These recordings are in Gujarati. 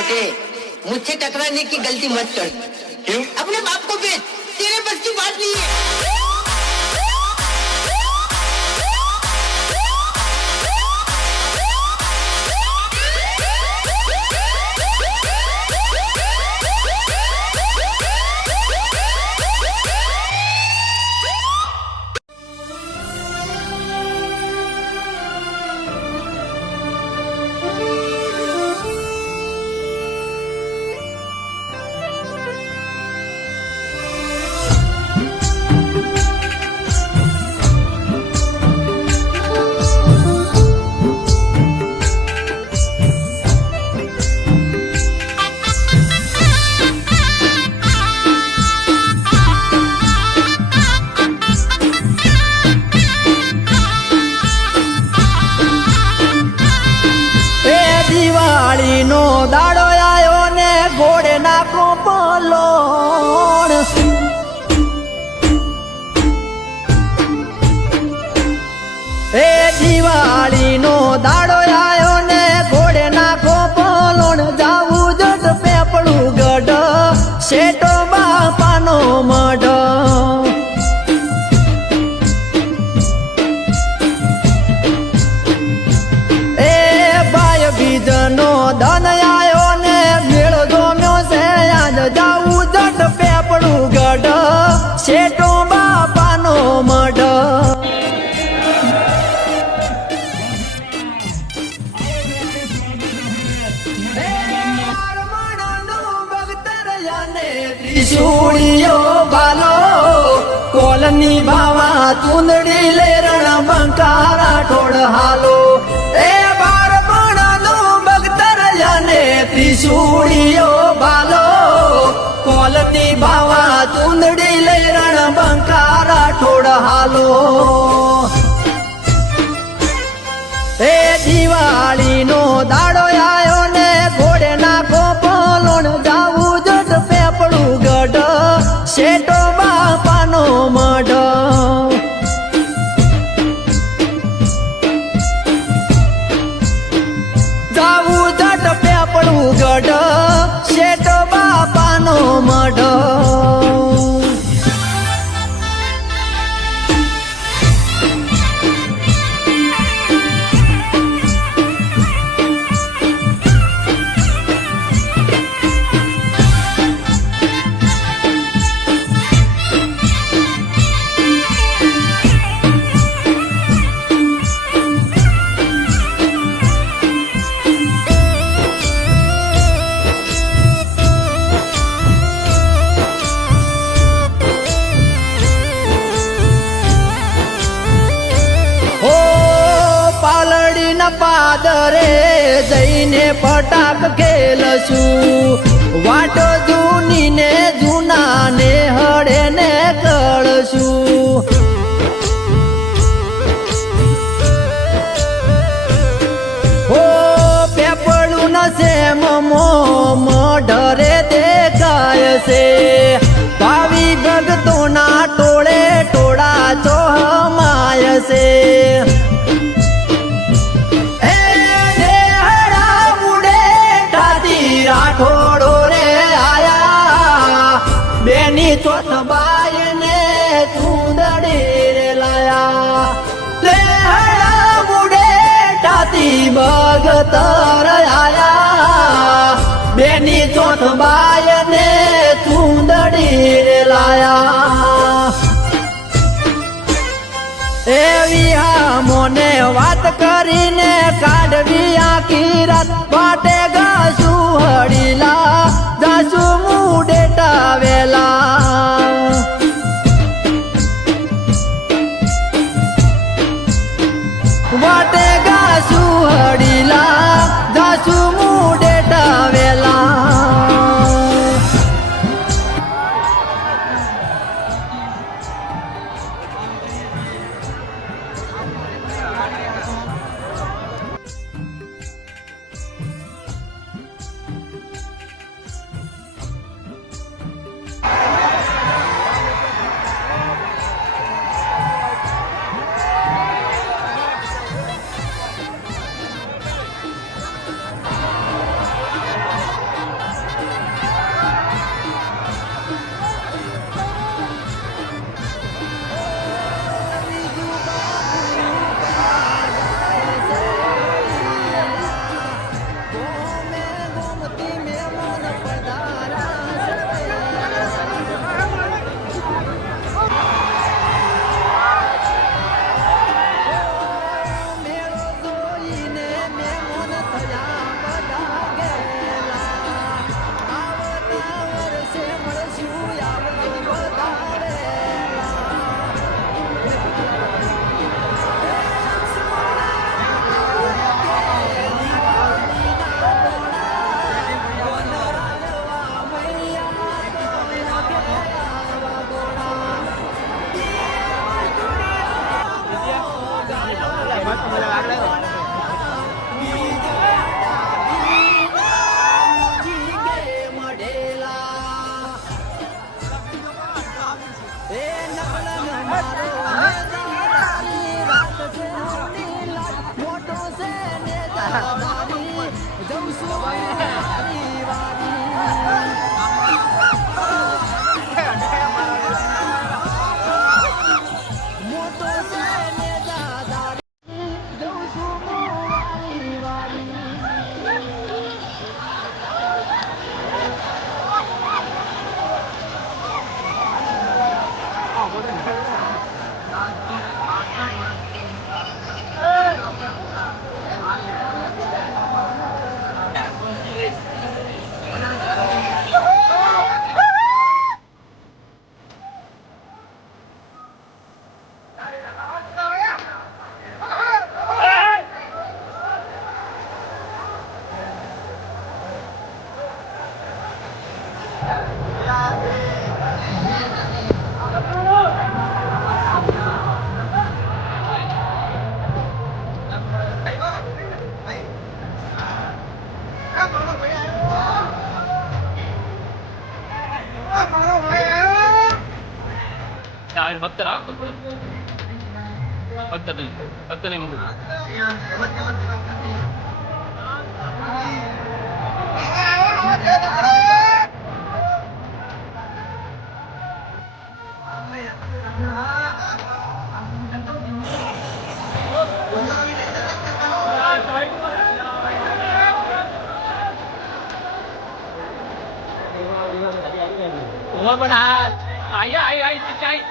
छोटे मुझसे टकराने की गलती मत कर क्यों अपने बाप को बेच तेरे बस की बात नहीं है દાડો આયો ને ઘોડે નાખો પલોણ એ દિવાળી નો દાડો આયો કોલની ભાવા ચુંદડી લે રણ બંકારા ઠોડ હાલો. એ બાર નો બગતર જાને ત્રિશુળીઓ બાલો. કોલની ભાવા ચુંદડી લે રણ બંકારા ઠોડ હાલો. એ દિવાળી નો દાડો પટાક ખેલશું. વાટો જૂની ને જૂના ને હળે ને કળશું હો પેપડું ન સેમ મો દેખાય છે. બેની ચોથબાઈ ને ચૂંદડી રે એવી હા મોને વાત કરીને કાઢવી આખી રાત. વાટે Oh. મોટી છે ஆயிரம் பத்தரா பத்தனை பத்தனை முடிவு What would I? I, I, I, I, I,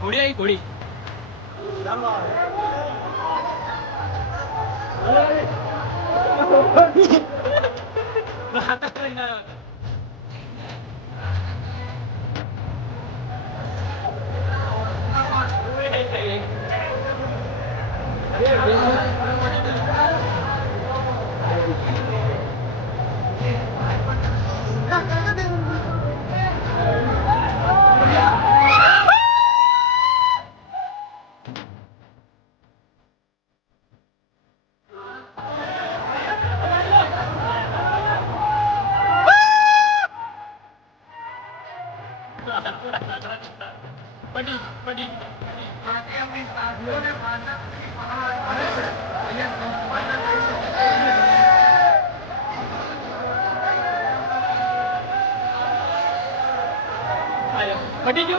घोडी आई घोडी Yeah, मज़ा जी